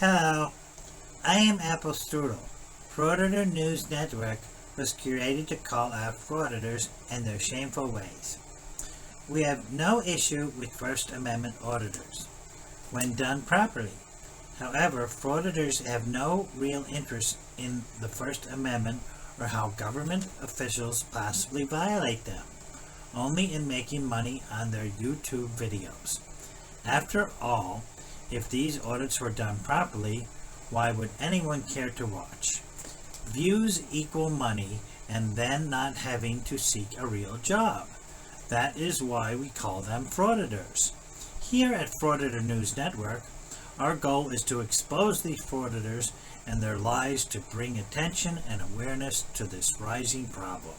Hello, I am Apple Strudel. Frauditor News Network was created to call out frauditors and their shameful ways. We have no issue with First Amendment auditors when done properly. However, frauditors have no real interest in the First Amendment or how government officials possibly violate them, only in making money on their YouTube videos. After all, if these audits were done properly, why would anyone care to watch? Views equal money and then not having to seek a real job. That is why we call them frauditors. Here at Frauditor News Network, our goal is to expose these frauditors and their lies to bring attention and awareness to this rising problem.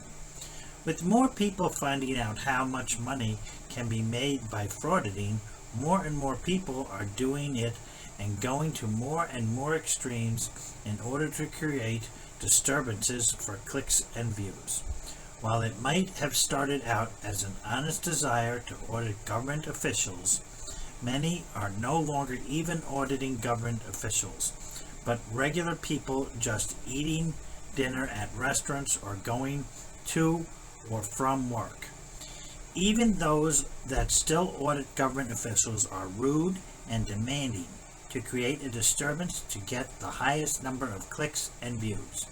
With more people finding out how much money can be made by frauditing, more and more people are doing it and going to more and more extremes in order to create disturbances for clicks and views. While it might have started out as an honest desire to audit government officials, many are no longer even auditing government officials, but regular people just eating dinner at restaurants or going to or from work. Even those that still audit government officials are rude and demanding to create a disturbance to get the highest number of clicks and views.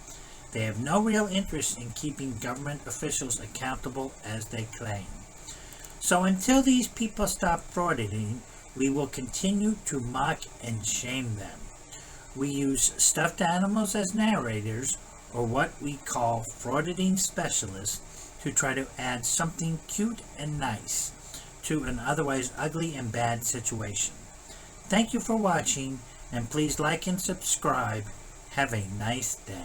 They have no real interest in keeping government officials accountable as they claim. So until these people stop frauditing, we will continue to mock and shame them. We use stuffed animals as narrators, or what we call frauditing specialists, to try to add something cute and nice to an otherwise ugly and bad situation. Thank you for watching, and please like and subscribe. Have a nice day.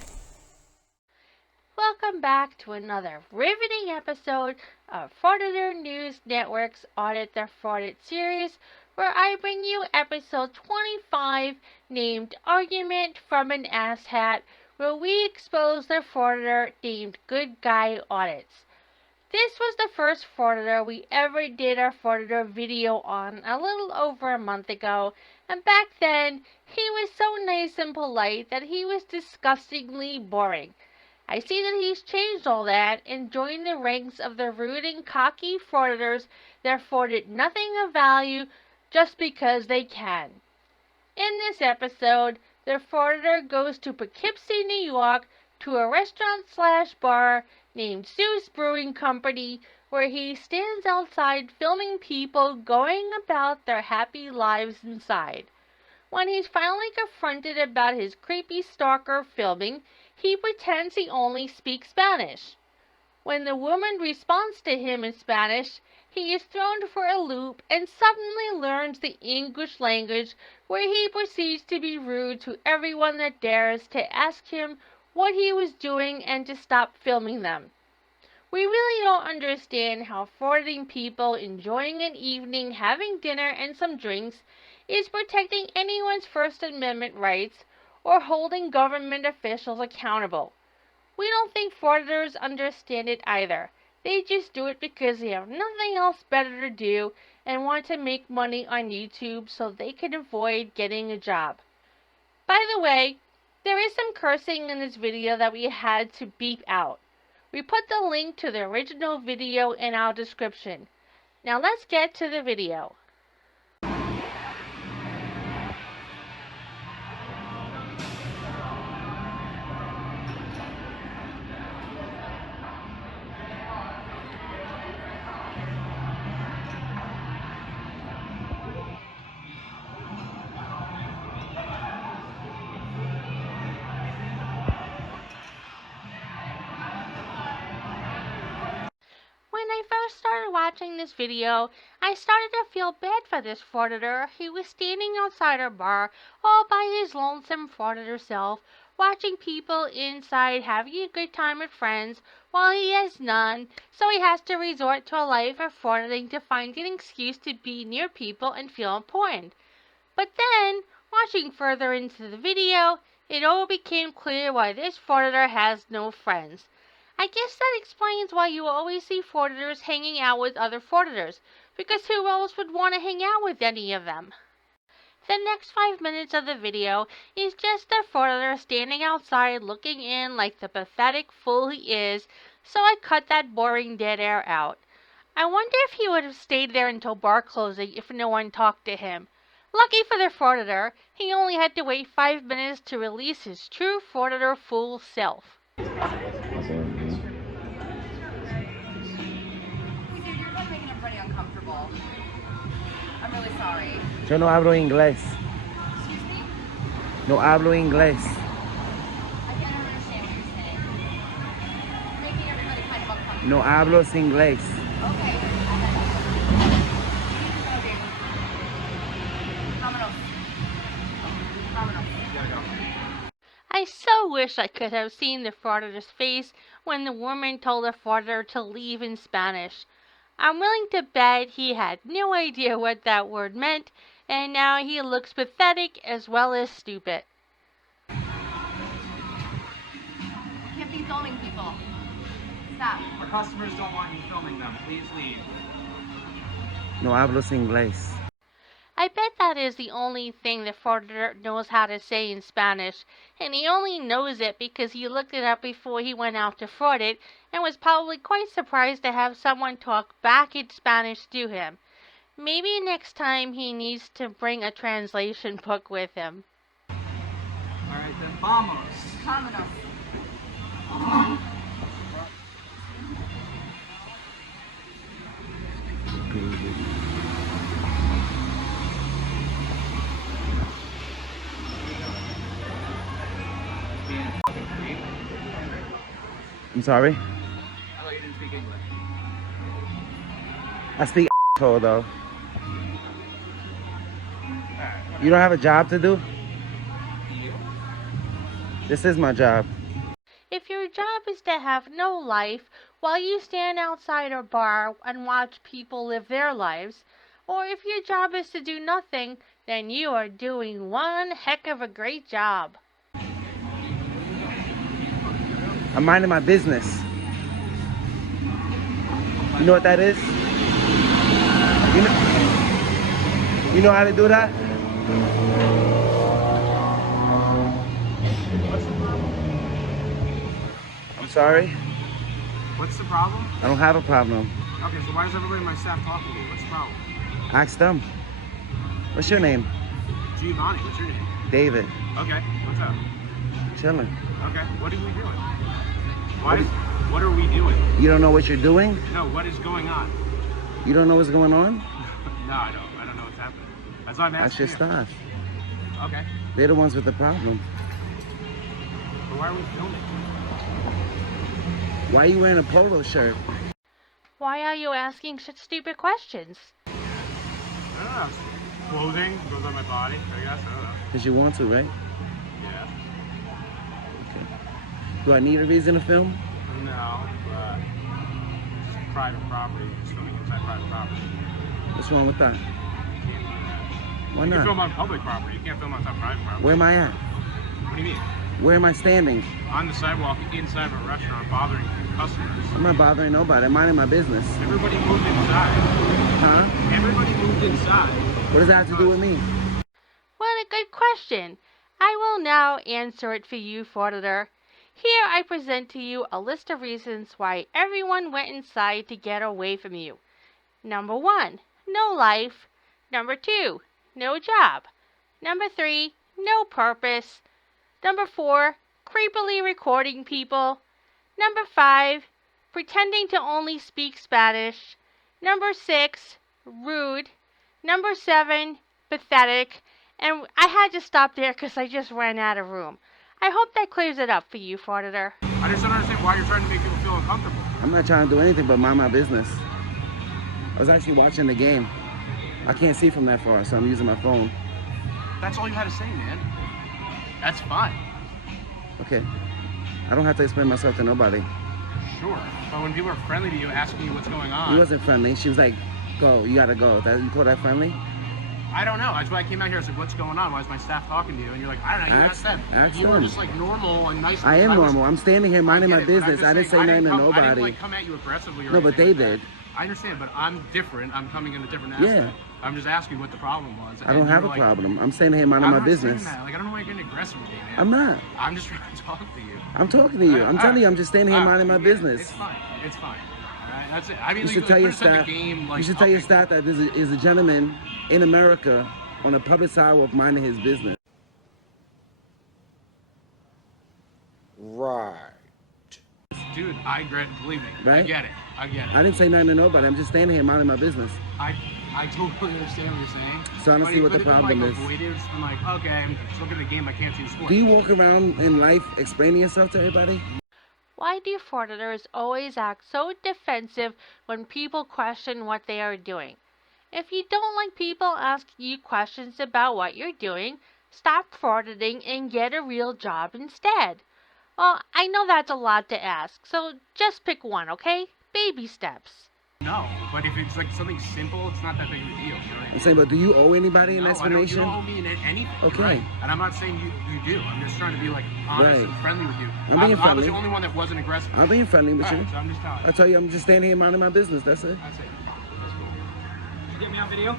Welcome back to another riveting episode of Frauditor News Network's Audit the Fraudit series, where I bring you episode 25 named Argument from an Asshat, where we expose the frauditor named Guy Audits. This was the first frauditor we ever did a frauditor video on a little over a month ago, and back then he was so nice and polite that he was disgustingly boring. I see that he's changed all that and joined the ranks of the rude and cocky frauditors that frauded nothing of value just because they can. In this episode, the frauditor goes to Poughkeepsie, New York, to a restaurant/bar named Sue's Brewing Company, where he stands outside filming people going about their happy lives inside. When he's finally confronted about his creepy stalker filming, he pretends he only speaks Spanish. When the woman responds to him in Spanish, he is thrown for a loop and suddenly learns the English language, where he proceeds to be rude to everyone that dares to ask him what he was doing and to stop filming them. We really don't understand how frauditing people enjoying an evening, having dinner and some drinks, is protecting anyone's First Amendment rights or holding government officials accountable. We don't think frauditors understand it either. They just do it because they have nothing else better to do and want to make money on YouTube so they can avoid getting a job. By the way, there is some cursing in this video that we had to beep out. We put the link to the original video in our description. Now let's get to the video. When I first started watching this video, I started to feel bad for this frauditor. He was standing outside a bar, all by his lonesome frauditor self, watching people inside having a good time with friends, while he has none, so he has to resort to a life of frauditing to find an excuse to be near people and feel important. But then, watching further into the video, it all became clear why this frauditor has no friends. I guess that explains why you always see frauditors hanging out with other frauditors, because who else would want to hang out with any of them? The next 5 minutes of the video is just the frauditor standing outside looking in like the pathetic fool he is, so I cut that boring dead air out. I wonder if he would have stayed there until bar closing if no one talked to him. Lucky for the frauditor, he only had to wait 5 minutes to release his true frauditor fool self. I'm really sorry. Yo no hablo inglés. Excuse me? No hablo inglés. I can't understand what you're saying. You're making everybody kind of uncomfortable. No hablo inglés. Okay. I so wish I could have seen the frauditor's face when the woman told the frauditor to leave in Spanish. I'm willing to bet he had no idea what that word meant, and now he looks pathetic as well as stupid. You can't be filming people. Stop. Our customers don't want you filming them. Please leave. No hablo inglés. I bet that is the only thing the frauditor knows how to say in Spanish, and he only knows it because he looked it up before he went out to fraud it, and was probably quite surprised to have someone talk back in Spanish to him. Maybe next time he needs to bring a translation book with him. Alright then, vamos. Vámonos. I'm sorry? I thought you didn't speak English. I speak though. You don't have a job to do? This is my job. If your job is to have no life while you stand outside a bar and watch people live their lives, or if your job is to do nothing, then you are doing one heck of a great job. I'm minding my business. You know what that is? You know how to do that? I'm sorry? What's the problem? I don't have a problem. Okay, so why is everybody in my staff talking to you? What's the problem? Ask them. What's your name? Giovanni, what's your name? David. Okay, what's up? Chilling. Okay, what are we doing? What are we doing? You don't know what you're doing? No, what is going on? You don't know what's going on? No, I don't. I don't know what's happening. That's why I'm That's asking your staff. Okay, They're the ones with the problem. but why are we filming? Why are you wearing a polo shirt? Why are you asking such stupid questions? I don't know. Clothing goes on my body, I guess. I don't know. Because you want to, right? Yeah. Okay. Do I need a reason to film? No, but it's private property. It's filming inside private property. What's wrong with that? You can't do that. Why You can film not? on public property. You can't film on private property. Where am I at? What do you mean? Where am I standing? On the sidewalk inside of a restaurant bothering customers. I'm not bothering nobody. I'm minding my business. Everybody moved inside. Huh? Everybody moved inside. What does that have to do with me? What a good question. I will now answer it for you, Frauditor. Here I present to you a list of reasons why everyone went inside to get away from you. Number 1, no life. Number 2, no job. Number 3, no purpose. Number 4, creepily recording people. Number 5, pretending to only speak Spanish. Number 6, rude. Number 7, pathetic. And I had to stop there because I just ran out of room. I hope that clears it up for you, Frauditor. I just don't understand why you're trying to make people feel uncomfortable. I'm not trying to do anything but mind my business. I was actually watching the game. I can't see from that far, so I'm using my phone. That's all you had to say, man. That's fine. Okay. I don't have to explain myself to nobody. Sure. But when people are friendly to you, asking you what's going on. He wasn't friendly. She was like, go, you gotta go. You call that friendly? I don't know. That's why I came out here. I said, what's going on? Why is my staff talking to you? And you're like, I don't know. You asked them. Ask You were them. just like normal and nice. I am was- normal. I'm standing here minding I my get it, but I'm business. just I didn't say saying, nothing to I didn't nobody. like come at you aggressively or No, but anything they like did. that. I understand, but I'm different. I'm coming in a different aspect. Yeah. I'm just asking what the problem was. I don't have a problem. I'm saying, hey, minding my business. Like, I don't know why you're getting aggressive with me, man. I'm not. I'm just trying to talk to you. I'm talking to you. I'm telling you, I'm just standing here minding my business. It's fine. It's fine. All right, that's it. I mean, You should tell your staff. You should tell your staff that there's a gentleman in America on a public sidewalk minding his business. Right. Dude, believe me. Right? I get it. I didn't say nothing to nobody. I'm just standing here minding my business. I totally understand what you're saying. So I don't see what the problem is. I'm like, okay, I'm just looking at the game. I can't see the score. Do you walk around in life explaining yourself to everybody? Why do frauditors always act so defensive when people question what they are doing? If you don't like people asking you questions about what you're doing, stop frauditing and get a real job instead. Well, I know that's a lot to ask, so just pick one, okay? Baby steps. No, but if it's like something simple, it's not that big of a deal. I'm saying, but do you owe anybody an explanation? You don't owe me anything. Okay. Right? And I'm not saying you do. I'm just trying to be like honest and friendly with you. I'm being friendly. I was the only one that wasn't aggressive. I'm being friendly with you. So I'm just telling you. I tell you, I'm just standing here minding my business. That's it. That's it. That's cool. Did you get me on video?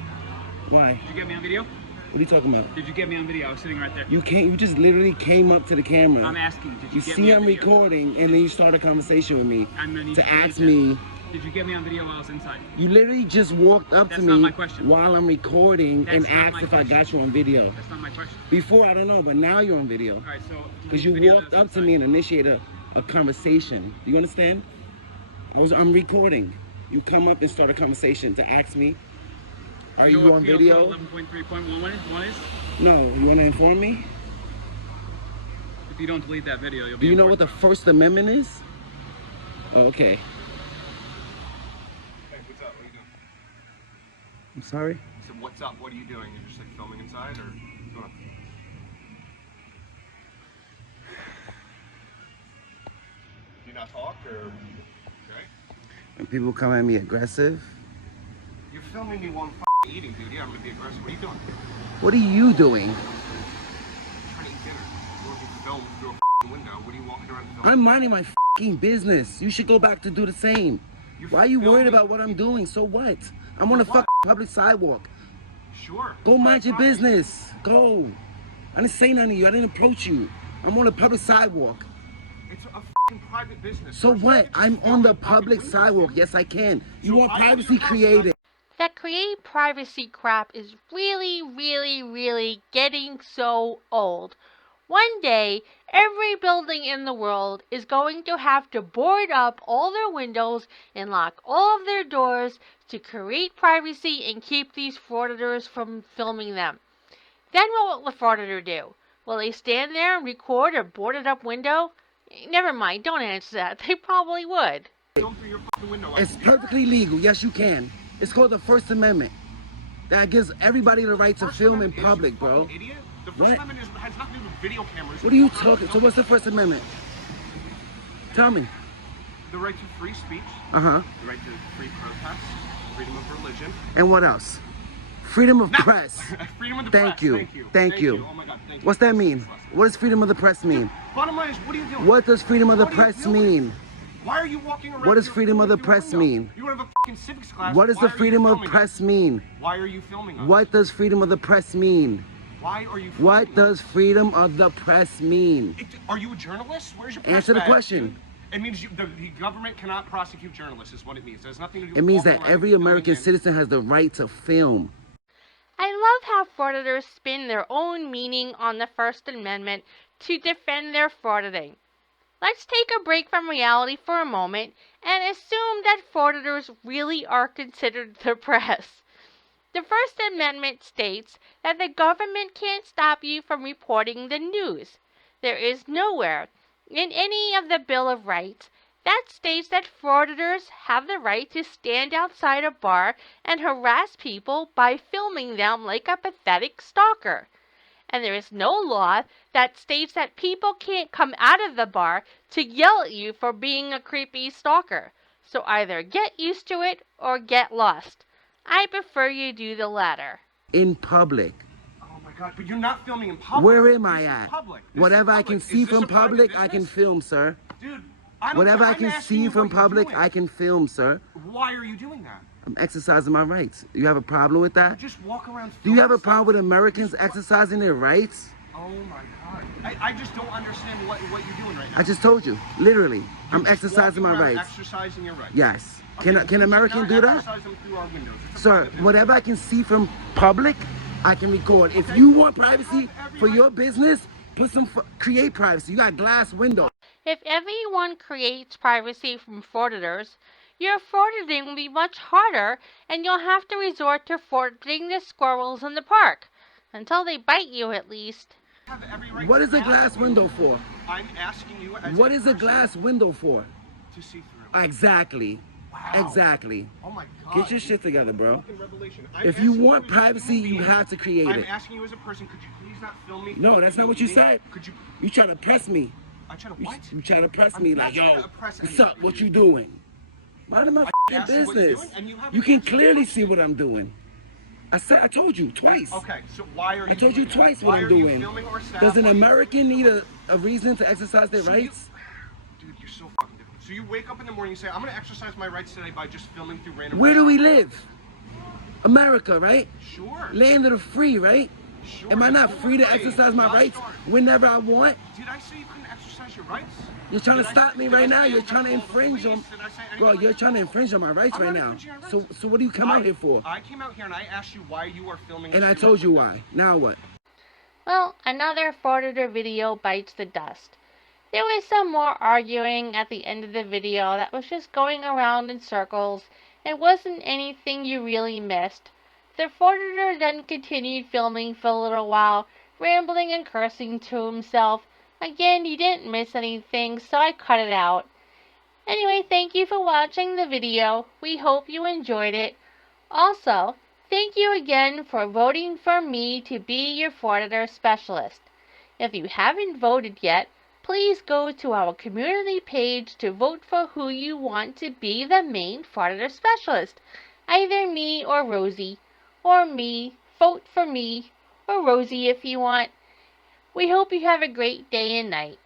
Why? Did you get me on video? What are you talking about? Did you get me on video? I was sitting right there. You just literally came up to the camera. I'm asking, did you get see me on I'm video? recording, and then you start a conversation with me to ask me. Did you get me on video while I was inside? You literally just walked up to That's not me my question. while I'm recording That's and not asked my if I question. got you on video. That's not my question. Before, I don't know, but now you're on video. All right, so Because you walked up to me and initiated a conversation. Do you understand? I'm recording. You come up and start a conversation to ask me, are you on video? 11.3.1 is? No, you want to inform me? If you don't delete that video, you'll be. Do you know what the First Amendment is? Oh, okay. Hey, what's up? What are you doing? I'm sorry? I said, what's up? What are you doing? You're just like filming inside or what's going on? Do you not talk or? Okay. When people come at me aggressive, You're filming me while I'm eating, dude. Yeah, I'm gonna be aggressive. What are you doing? what are you doing? I'm trying to eat dinner. You want to be filmed through a window? What are you walking around filming? I'm minding my business. You should go back to do the same. Why are you worried about what I'm doing? So what? I'm on a public sidewalk. Sure. Go mind your business. Go. I didn't say nothing to you. I didn't approach you. I'm on a public sidewalk. It's a private business. So what? I'm on the public sidewalk. Yes, I can. You want privacy created. That create privacy crap is really, really, really getting so old. One day, every building in the world is going to have to board up all their windows and lock all of their doors to create privacy and keep these frauditors from filming them. Then what will the frauditor do? Will they stand there and record a boarded up window? Never mind, don't answer that. They probably would. Film through your window. It's perfectly legal. Yes, you can. It's called the First Amendment. That gives everybody the right to film in public, bro. Idiot. The What? First Amendment has nothing to do with video cameras. What are you talking? So what's the First Amendment? Tell me. The right to free speech. Uh-huh. The right to free protest. Freedom of religion. And what else? Freedom of press. Freedom of the Thank press. you. Thank you. Thank you. Oh my God. Thank you. What's that mean? What does freedom of the press mean? Bottom line is, what are you doing? What does freedom of the What are you press doing? mean? Why are you walking around? What does your freedom phone of the with your press window? mean? You have a fucking civics class. What does Why the are you freedom of filming us? press mean? Why are you filming us? What does freedom of the press mean? Why are you filming What us? does freedom of the press mean? Are you a journalist? Where's your press Answer the badge, question. dude? It means the government cannot prosecute journalists, is what it means. It has nothing to do with It means walking that around every filming American and- citizen has the right to film. I love how frauditors spin their own meaning on the First Amendment to defend their frauditing. Let's take a break from reality for a moment and assume that frauditors really are considered the press. The First Amendment states that the government can't stop you from reporting the news. There is nowhere in any of the Bill of Rights that states that frauditors have the right to stand outside a bar and harass people by filming them like a pathetic stalker. And there is no law that states that people can't come out of the bar to yell at you for being a creepy stalker. So either get used to it or get lost. I prefer you do the latter. In public. Oh my God, but you're not filming in public. Where am I This is at? public. This is Whatever I public. can Is see this from a private public, I can business? film, sir. Dude, Whatever I I'm can asking see you from what you're public, doing. I can film, sir. Why are you doing that? I'm exercising my rights. You have a problem with that? Just walk around. Do you have a filming problem with stuff? Americans exercising their rights? Oh my God! I just don't understand what you're doing right now. I just told you, literally. I'm You're just exercising my walking around rights. Exercising your rights. Yes. Okay, Can American do that? Exercise them through our windows. It's a Sir, private business. whatever I can see from public, I can record. If Okay. you want privacy I have every for right- your business, create privacy. You got glass windows. If everyone creates privacy from frauditors, your frauditing will be much harder and you'll have to resort to frauditing the squirrels in the park. Until they bite you, at least. I have every right What to is a ask glass you. window for? I'm asking you as What is a person glass window for? to see through. Exactly. Wow. Exactly. Oh my God. Get your shit together, bro. Fucking revelation. I'm If you asking want as a privacy, human you being. have to create I'm it. asking you as a person, could you please not film me? No, that's not what you eating? said. Could you? You try to press me. I try to You, what? you try to press I'm me not like, trying yo, to oppress what's anyone. up? What you doing? Mind my asked you what you're business. doing, and you haven't You can answered the clearly question. see what I'm doing. I told you twice. Okay, so why are you I told you doing that? twice Why what I'm are you doing. filming our staff? Does an Why are you- American need a reason to exercise their So rights? Dude, you're so fucking different. So you wake up in the morning and say, I'm gonna exercise my rights today by just filming through random. Where do we restaurants." live? America, right? Sure. Land of the free, right? Sure. Am I not Who free to are you? exercise my Not rights sure. whenever I want? Did I say you couldn't exercise your rights? You're trying to Did I stop say- me did I right now. say You're I'm trying to gonna call the infringe police? on. Did I say anything Bro, like you're that? trying to infringe on my rights I'm right not now. infringing on your So what do you come out here for? I came out here and I asked you why you are filming. And us I through told my you window. why. Now what? Well, another frauditor video bites the dust. There was some more arguing at the end of the video that was just going around in circles and wasn't anything you really missed. The frauditor then continued filming for a little while, rambling and cursing to himself. Again, he didn't miss anything, so I cut it out. Anyway, thank you for watching the video. We hope you enjoyed it. Also, thank you again for voting for me to be your frauditor specialist. If you haven't voted yet, please go to our community page to vote for who you want to be the main frauditor specialist. Either me or Rosie. Or me. Vote for me. Or Rosie if you want. We hope you have a great day and night.